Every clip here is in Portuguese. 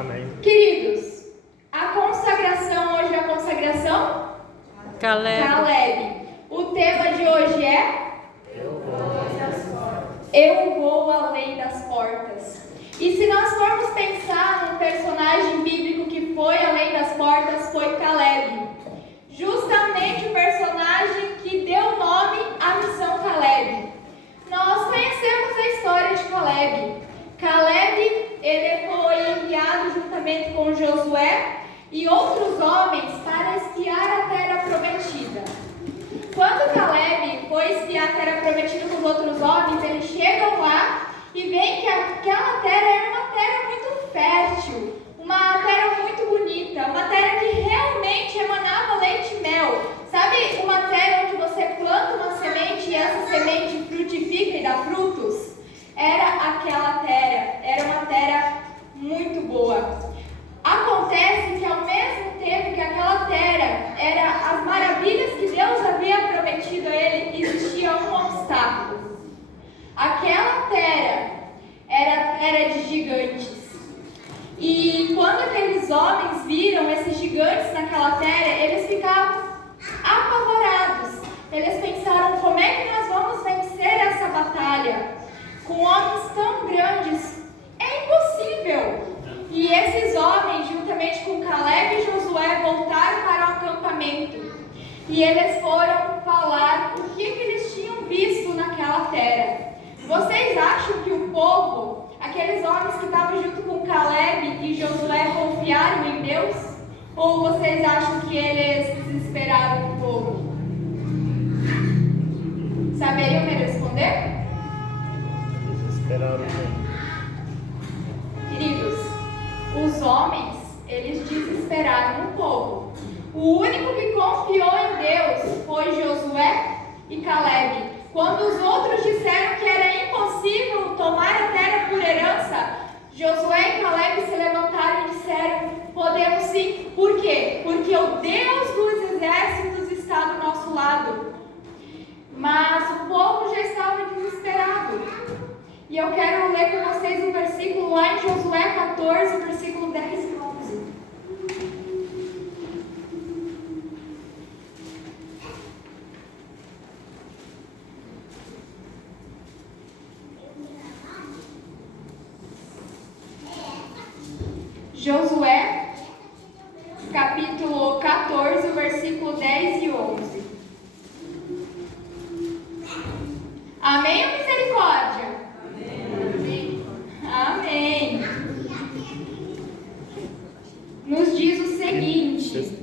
Amém. Queridos, a consagração hoje é a consagração? Caleb. O tema de hoje é? Eu vou além das portas. E se nós formos pensar num personagem bíblico que foi além das portas, foi Caleb. Justamente o personagem que deu nome à missão Caleb. Nós conhecemos a história de Caleb. Caleb, ele foi enviado juntamente com Josué e outros homens para espiar a terra prometida. Quando Caleb foi espiar a terra prometida com os outros homens, eles chegam lá e veem que aquela terra era uma terra muito fértil, uma terra muito bonita, uma terra que realmente emanava leite e mel. Sabe uma terra onde você planta uma semente e essa semente frutifica e dá frutos? Era aquela terra, era uma terra muito boa. Acontece que ao mesmo tempo que aquela terra era as maravilhas que Deus havia prometido a ele, existia um obstáculo. Aquela terra era a terra de gigantes. E quando aqueles homens viram esses gigantes naquela terra, eles ficavam apavorados. Eles pensaram, como é que nós vamos vencer essa batalha? Com homens tão grandes, é impossível. E esses homens, juntamente com Caleb e Josué, voltaram para o acampamento. E eles foram falar o que eles tinham visto naquela terra. Vocês acham que o povo, aqueles homens que estavam junto com Caleb e Josué, confiaram em Deus? Ou vocês acham que eles desesperaram o povo? Saberiam me responder? Desesperaram. Queridos, os homens, eles desesperaram o povo. O único que confiou em Deus foi Josué e Caleb. Quando os outros disseram que era impossível tomar a terra por herança, Josué e Caleb se levantaram e disseram, podemos sim. Por quê? Porque o Deus dos exércitos está do nosso lado. Mas o povo já estava desesperado. E eu quero ler com vocês um versículo lá em Josué 14, versículo 10 e 11. Josué, capítulo 14, versículo 10 e 11. Amém ou misericórdia? Amém. Amém. Nos diz o seguinte: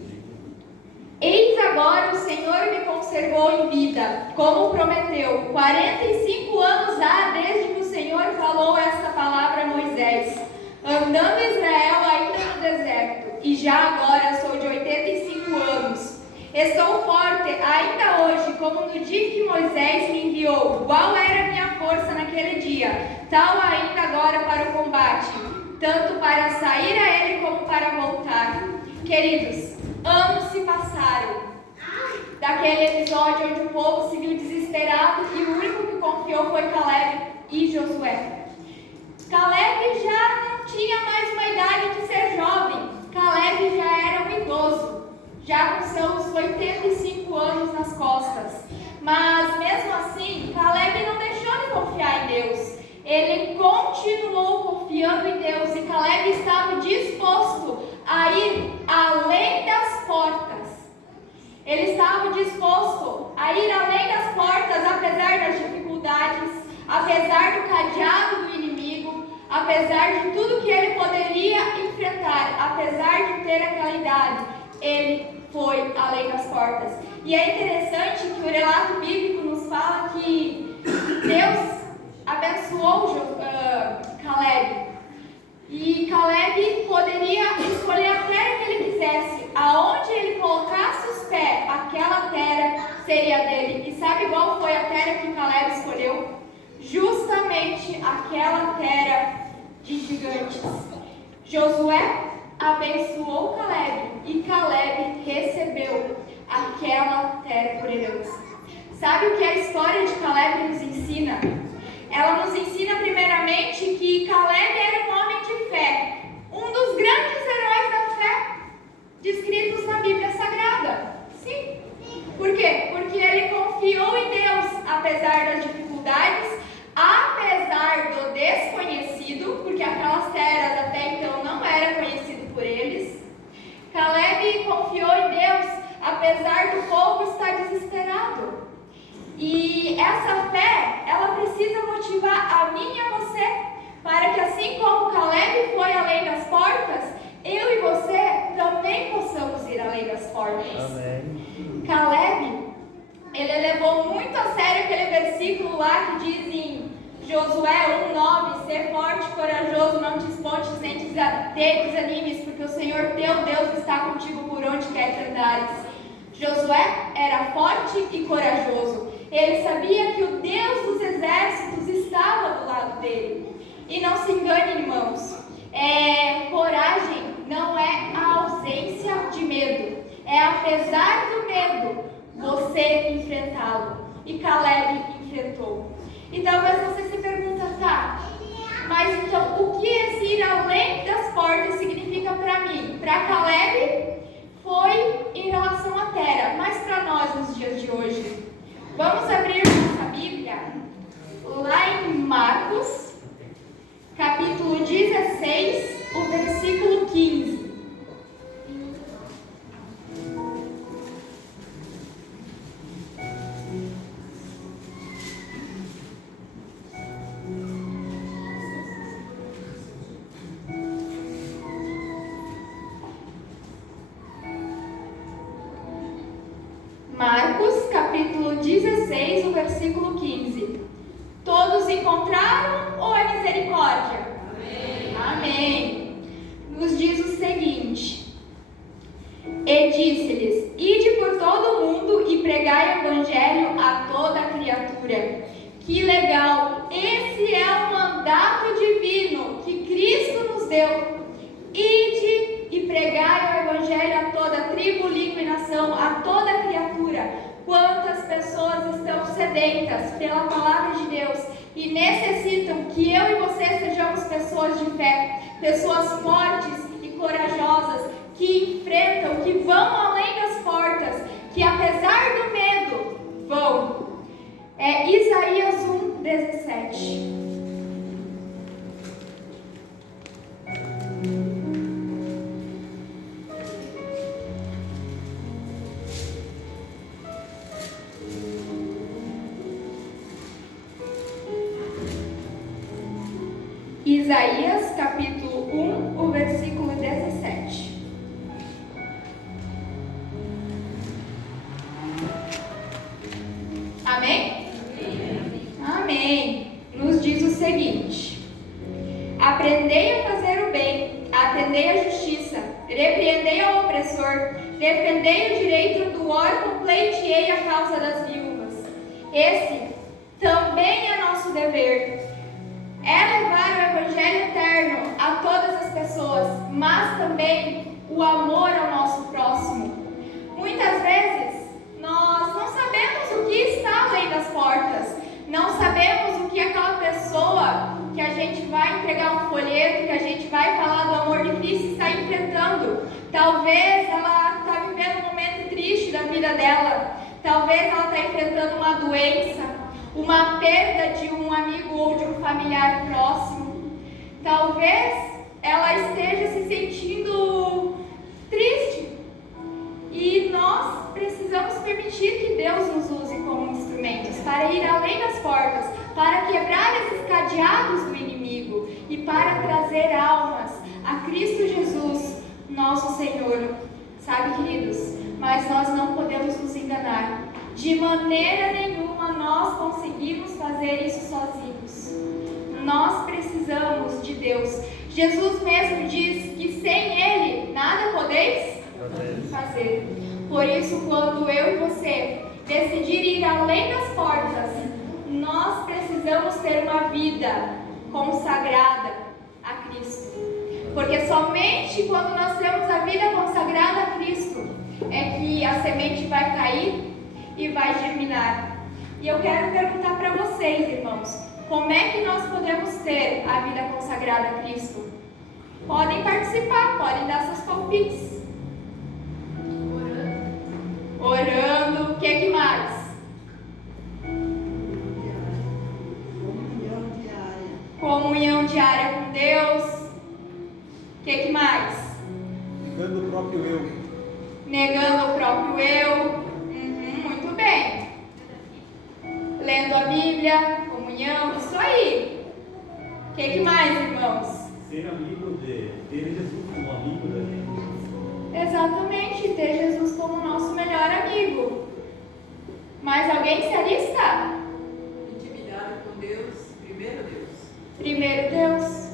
eis agora o Senhor me conservou em vida, como prometeu. 45 anos há desde que o Senhor falou esta palavra a Moisés, andando Israel ainda no deserto, e já agora sou de 85 anos. Estou forte ainda hoje, como no dia que Moisés me enviou. Qual era a minha força naquele dia? Tal ainda agora para o combate, tanto para sair a ele como para voltar. Queridos, anos se passaram daquele episódio onde o povo se viu desesperado e o único que confiou foi Caleb e Josué. Caleb já não tinha mais uma idade de ser jovem. Caleb já era um idoso, já com seus 85 anos nas costas. Mas mesmo assim, Caleb não deixou de confiar em Deus. Ele continuou confiando em Deus e Caleb estava disposto a ir além das portas. Ele estava disposto a ir além das portas, apesar das dificuldades, apesar do cadeado do inimigo, apesar de tudo que ele poderia enfrentar, apesar de ter aquela idade, ele foi além das portas. E é interessante que o relato bíblico nos fala que Deus abençoou Caleb. E Caleb poderia escolher a terra que ele quisesse. Aonde ele colocasse os pés, aquela terra seria dele. E sabe qual foi a terra que Caleb escolheu? Justamente aquela terra de gigantes. Josué abençoou Caleb e Caleb recebeu aquela terra por herança. Sabe o que a história de Caleb nos ensina? Ela nos ensina primeiramente que Caleb era um homem de fé, um dos grandes heróis da fé descritos na Bíblia Sagrada. Sim. Por quê? Porque ele confiou em Deus, apesar das dificuldades, apesar do desconhecido, porque aquelas terras até então não era conhecido por eles. Caleb confiou em Deus, apesar do povo estar desesperado. E essa fé, ela precisa motivar a mim e a você, para que assim como Caleb foi além das portas, eu e você também possamos ir além das portas. Amém. Caleb, ele levou muito a sério aquele versículo lá que diz em Josué 1:9, ser forte, corajoso, não te espontes nem te desanimes, porque o Senhor teu Deus está contigo por onde quer que andares. Josué era forte e corajoso. Ele sabia que o Deus dos exércitos estava do lado dele. E não se engane, irmãos, coragem não é a ausência de medo, é apesar do medo, você enfrentá-lo. E Caleb enfrentou. E talvez você se pergunta, tá, mas então o que esse ir além das portas significa para mim? Para Caleb foi em relação à terra, mas para nós nos dias de hoje. Vamos abrir nossa Bíblia lá em Marcos, capítulo 16, o versículo 15. Marcos, capítulo 16, o versículo 15. Todos encontraram ou é misericórdia? Amém. Amém. Nos diz o seguinte: e disse-lhes, ide por todo o mundo e pregai o evangelho a toda criatura. Que legal! Esse é o mandato divino que Cristo nos deu. Ide e pregai o evangelho a toda tribo, língua e nação, a toda criatura. Quantas pessoas estão sedentas pela palavra de Deus e necessitam que eu e você sejamos pessoas de fé, pessoas fortes e corajosas, que enfrentam, que vão além das portas, que apesar do medo, vão. Isaías 1:17. Isaías, capítulo 1, o versículo 17. Amém? Amém. Nos diz o seguinte: aprendei a fazer o bem, atendei à justiça, repreendei ao opressor, defendei o direito do órfão, pleiteei a causa das viúvas. Esse também é nosso dever. É levar o evangelho eterno a todas as pessoas, mas também o amor ao nosso próximo. Muitas vezes nós não sabemos o que está além das portas, não sabemos o que aquela pessoa que a gente vai entregar um folheto, que a gente vai falar do amor de Cristo está enfrentando. Talvez ela está vivendo um momento triste da vida dela, talvez ela está enfrentando uma doença, uma perda de um amigo ou de um familiar próximo. Talvez ela esteja se sentindo triste. E nós precisamos permitir que Deus nos use como instrumentos para ir além das portas, para quebrar esses cadeados do inimigo e para trazer almas a Cristo Jesus, nosso Senhor. Sabe, queridos, mas nós não podemos nos enganar. De maneira nenhuma nós conseguimos fazer isso sozinhos. Nós precisamos de Deus. Jesus mesmo diz que sem Ele nada podeis fazer. Por isso, quando eu e você decidir ir além das portas, nós precisamos ter uma vida consagrada a Cristo. Porque somente quando nós temos a vida consagrada a Cristo é que a semente vai cair e vai germinar. E eu quero perguntar para vocês, irmãos, como é que nós podemos ter a vida consagrada a Cristo? podem participar, podem dar seus palpites. Orando. O que mais? Comunhão diária com Deus. O que mais? Negando o próprio eu. Negando o próprio eu. Muito bem. Lendo a Bíblia, comunhão, isso aí. O que mais, irmãos? Ser amigo ter Jesus como amigo da gente. Exatamente, ter Jesus como nosso melhor amigo. Mais alguém se alista? Intimidade com Deus, primeiro Deus. Primeiro Deus.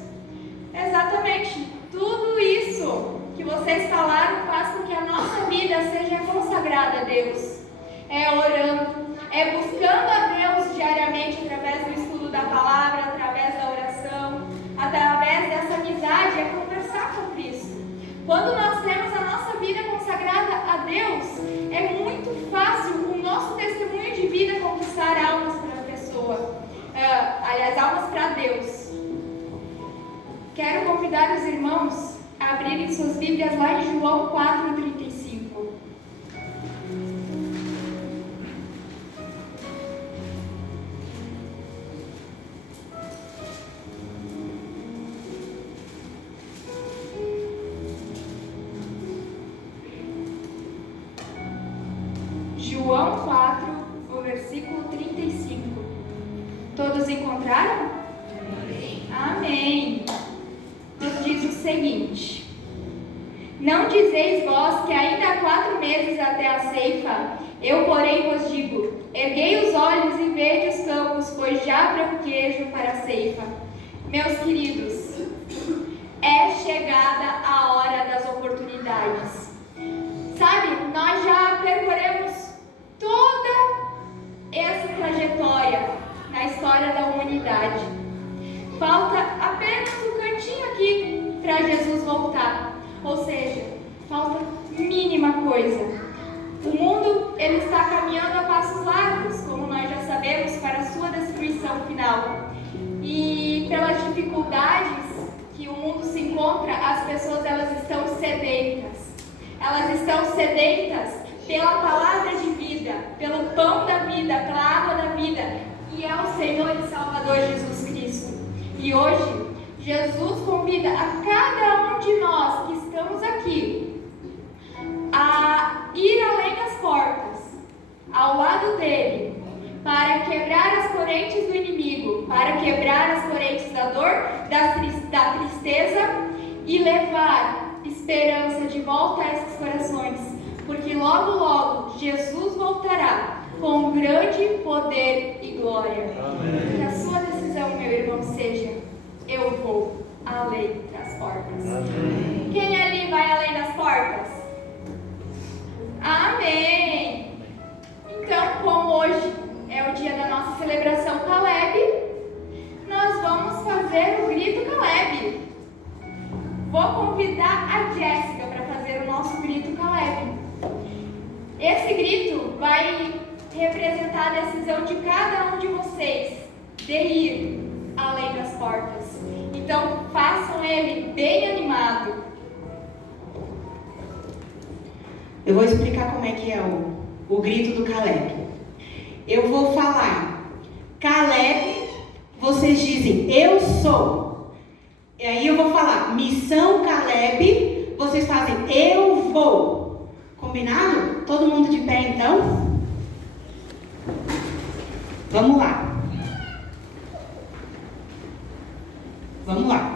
Exatamente. Tudo isso que vocês falaram faz com que a nossa vida seja consagrada a Deus. É orando, é buscando a Deus diariamente através do estudo da palavra, através da oração, através dessa amizade, é conversar com Cristo. Quando nós temos a nossa vida consagrada a Deus, é muito fácil o nosso testemunho de vida conquistar almas para a pessoa. Aliás, almas para Deus. Quero convidar os irmãos a abrirem suas Bíblias lá em João 4,35. João 4, o versículo 35. Todos encontraram? Amém. Amém. Nos diz o seguinte: não dizeis vós que ainda há 4 meses até a ceifa? Eu, porém, vos digo: erguei os olhos e vede os campos, pois já branquejam para a ceifa. Meus queridos, é chegada a hora das oportunidades. Sabe, nós já percorremos toda essa trajetória na história da humanidade. Falta apenas um cantinho aqui para Jesus voltar. Ou seja, falta mínima coisa. O mundo ele está caminhando a passos largos, como nós já sabemos, para a sua destruição final. E pelas dificuldades que o mundo se encontra, as pessoas elas estão sedentas. Elas estão sedentas pela palavra de vida, pelo pão da vida, pela água da vida, e é o Senhor e Salvador Jesus Cristo. E hoje, Jesus convida a cada um de nós que estamos aqui a ir além das portas, ao lado dele, para quebrar as correntes do inimigo, para quebrar as correntes da dor, da tristeza e levar esperança de volta a esses corações, porque logo, logo, Jesus voltará com grande poder e glória. Amém. Que a sua decisão, meu irmão, seja: eu vou além das portas. Amém. Quem ali vai além das portas? Amém! Então, como hoje é o dia da nossa celebração Caleb, nós vamos fazer o grito Caleb. Vou convidar a Jéssica para fazer o nosso grito Caleb. Esse grito vai representar a decisão de cada um de vocês de ir além das portas. Então, façam ele bem animado. Eu vou explicar como é que é o grito do Caleb. Eu vou falar Caleb, vocês dizem eu sou. E aí eu vou falar missão Caleb, vocês fazem eu vou. Combinado? Todo mundo de pé então? Vamos lá. Vamos lá.